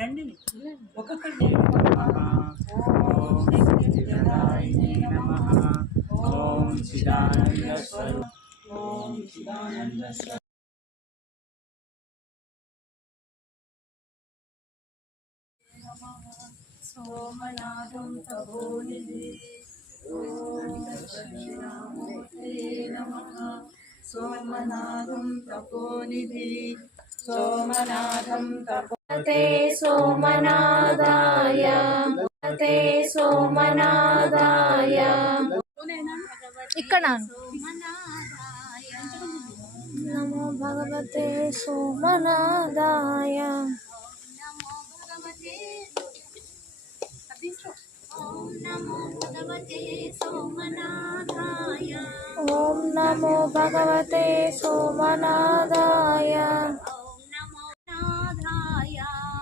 రండి ఒక్కొక్కటి ఓం శక్తిదాయినే నమః ఓం చిదానంద స్వరూప ఓం చిదానంద సోమనాథం తపోనిధి ఓం దక్షిణామూర్తే నమః Somanatham తపోనిధి Somanatham తపోతే సోమనాథాయ te somanadaya ikkada namo bhagavate somanadaya om namo bhagavate somanadaya om namo bhagavate somanadaya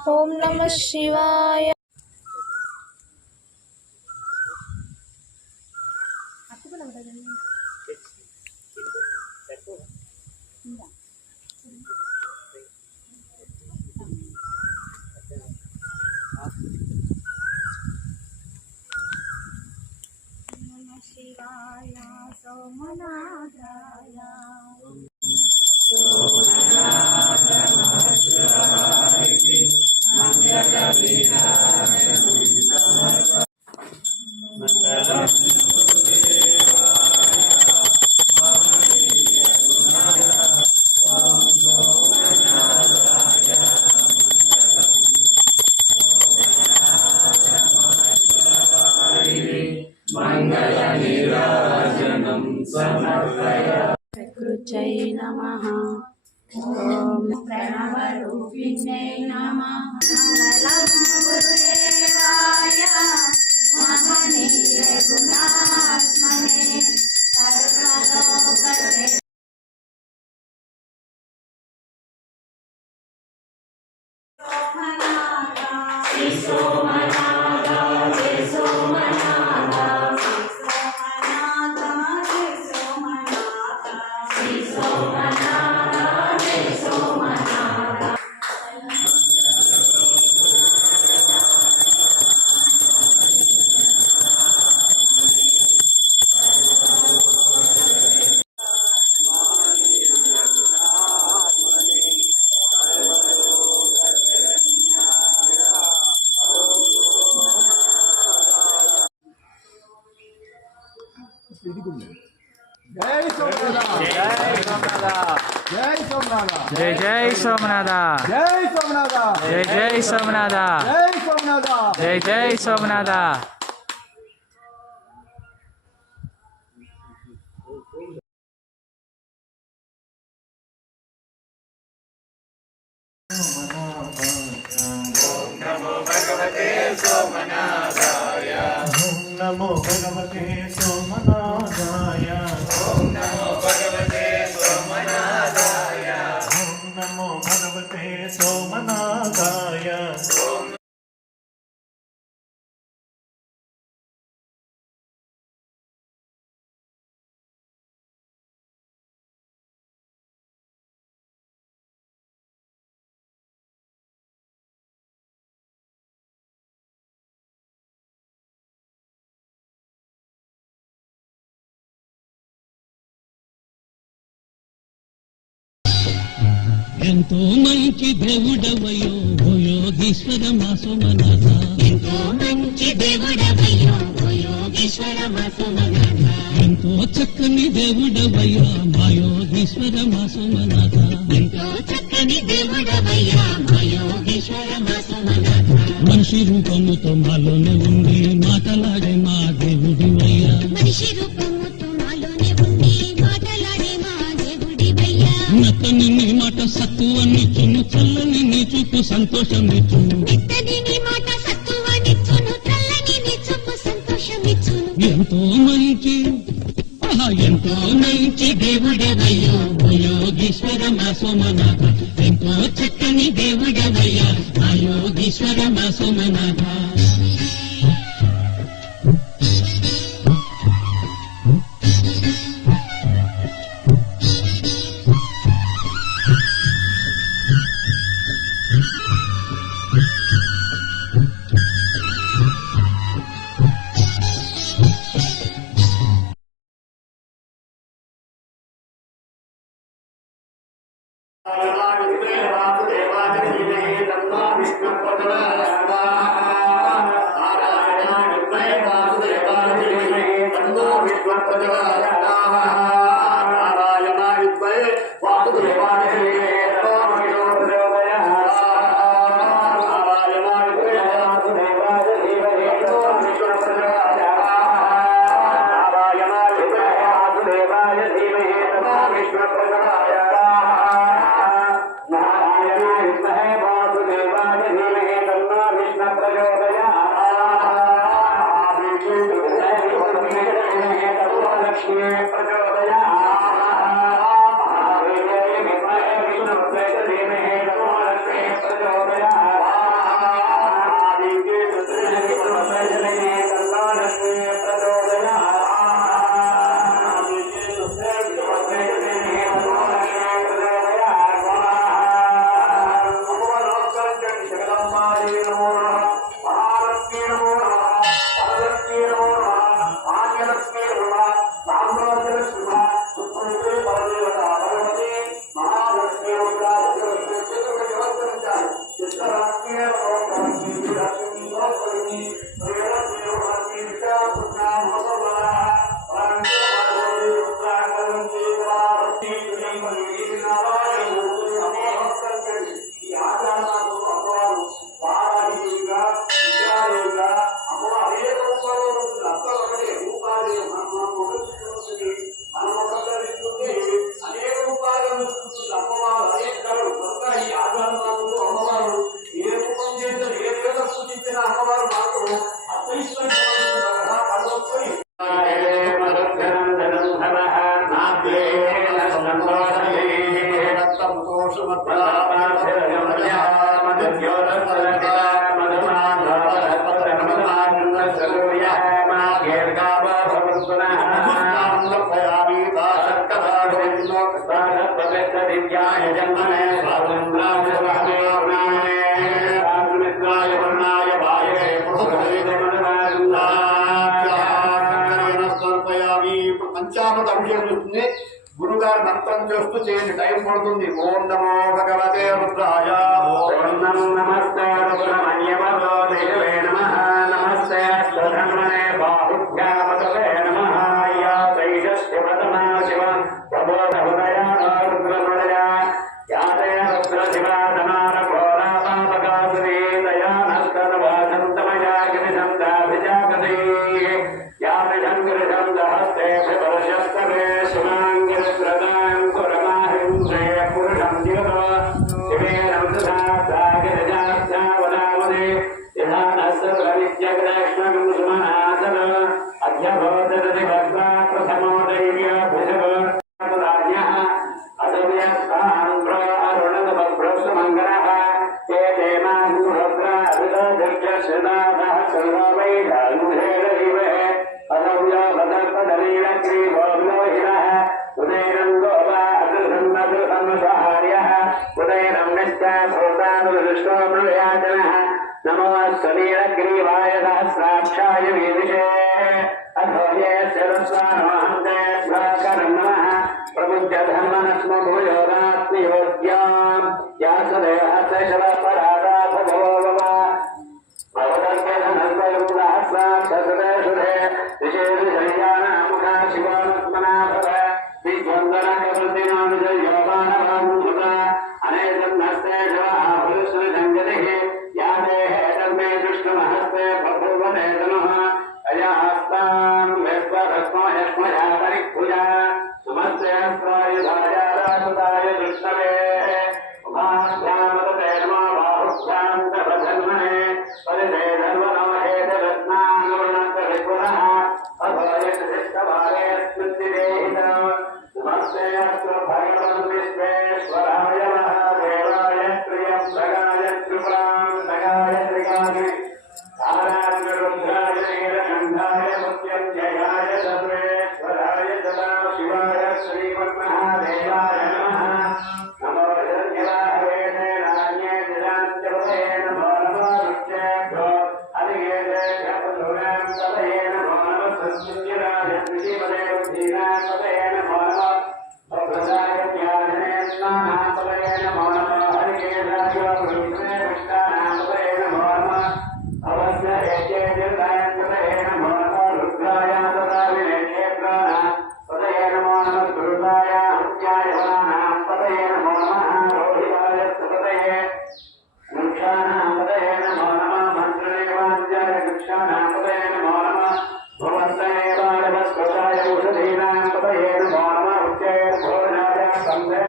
om namah shivaya Shivaya Somanadaya Somanada Mahashivaya Mangala Vinaya Mangala Mangalanirajanam samarpaya Prakruchay namaha Om Pranavarupiне namaha Mangalam Gurudevaya Mahaniya Gunatmane Sarvalokase Somanada Jai Somanada Jai Somanada Jai Somanada Jai Jai Somanada Jai Somanada Jai Jai Somanada Jai Somanada Jai Jai Somanada Namo Bhagavate Somanadaya Om Namo Bhagavate Somanadaya Om Namo Bhagavate Somanadaya Om Namo Bhagavate Somanadaya Om ఎంతో మంచి దేవుడవయో ఓ యోగీశ్వర మా సోమనాథ ఎంతో మంచి దేవుడవయో ఓ యోగీశ్వర మా సోమనాథ ఎంతో చక్కని దేవుడవయ్యా మా యోగీశ్వర మా సోమనాథ ఎంతో చక్కని దేవుడవయ్యా మా యోగీశ్వర మా సోమనాథ మనిషి రూపముతో మాలోనే ఉండి మాటలాడే మా దేవుడివయ్యా మనిషి రూపముతో మాలోనే ఉండి మాటలాడే మా దేవుడివయ్యా నత్తని నీ మాట సత్తువనిచ్చును చల్లని నీ చూపు సంతోషమిచ్చును నత్తని నీ మాట సత్తువనిచ్చును చల్లని నీ చూపు సంతోషమిచ్చును ఎంతో మంచి ఎంతో మంచి దేవుడవయ్యా ఓ యోగీశ్వర మా సోమనాథ ఎంతో చక్కని దేవుడవయ్యా ఆ యోగీశ్వర మా సోమనాథ పంచామృత అభిషేకం చేస్తుంది. గురుగారు మంత్రం చేస్తూ చేయండి, టైం పడుతుంది. ఓం నమో భగవతే రుద్రాయ. ఓం నమస్తే రుద్రమణ్యవరో దేవే నమః. నమస్తే స్వధన్వనే బాహుభ్యామతవే నమః. యా తైజస్యవదనా శివ ప్రబోధ హృదయా రుద్రమణయ. యా తే రుద్ర శివాధనార ఘోరా పాపకాసురీ దయా నస్తనవాసంతమయా గిరిజందాభిజాగతి. యా విజంగిరిజందహస్తే వివర్షస్తవే సుమాంగిరిప్రదాం కురమాహింసే పురుషం దివతో శివేరం సుధాసాగిరిజాస్యావదామదే యథానస్సర్వనిత్యగ్రక్ష్మం సుమనాసన అధ్యభోదరతి భక్తా ప్రథమో దైవ్య భుజగ రాజ్ఞః అసవ్యస్థాంధ్రో అరుణతమభ్రస్సుమంగళః ఏ దేమానురుద్ర అభిదోభిర్జశ్రుదాధః సర్వ వైఢానుధేరయివే అసవ్యో భదర్పదలీలగ్రీవోర్లోహినః ఉదయనం గోవా అదృసన్నదృసన్నుసహార్యః ఉదయనం నిశ్చాసోతానుదృష్టో మృయాజనః నమో స్వలీలగ్రీవాయ సహస్రాక్షాయ వీదిషే అధోయే శరస్వానమహంతే స్వాకరం నమః ప్రముజ్య ధర్మనస్మ భూయోగాత్మయోగ్యాం యాసదేవ శశవ పరాదాభవోవమ అవదర్శనస్వయుక్తహస్రాక్షసుదే విశేషశయ్యానాముఖా శివానుస్మనా భవ దిగ్వందనకృతినానుజయోగానవాముధృత అనేకన్నస్తే శివః పురుషృజంగతిః యాదే హేతర్మే దృష్టమహస్తే బభూవతే తనుః అయాస్తాం వేశ్వరస్మయస్మయా పరిభుజా సుమస్తే స్వాయుధాయారాసుతాయ దృష్టవే ఉభాభ్యామతే నమో బాహుభ్యాం తపధన్మనే పరిదేవ